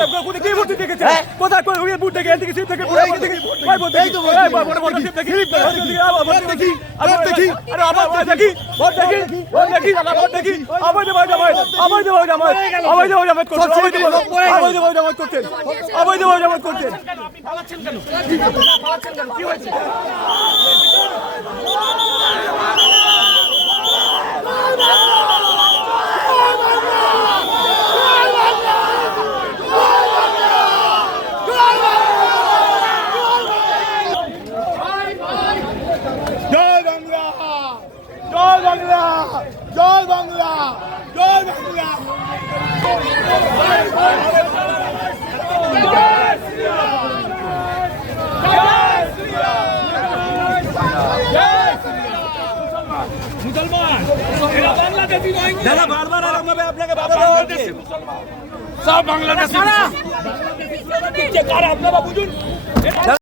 কি ভোট দেখেছে কোথায় কোন ওই ভোট দেখে এদিকে সিট থেকে ভোট দেখি ভাই ভোট দেখি ভোট সিট দেখি ভোট দেখি আবার দেখি আরে আবার দেখি ভোট দেখি আবার ভোট দেখি আবার দেব জামাত করছে আবার দেব জামাত করছে পালাচ্ছেন কেন কি হয়েছে জয় বাংলা জয় বাংলা মুসলমান এরা বাংলাদেশি রোহিঙ্গা দাদা বারবার আরম্ভে আপনাকে বাংলাদেশি মুসলমান সব বাংলাদেশি বাংলাদেশি কারা আপনারা বুঝুন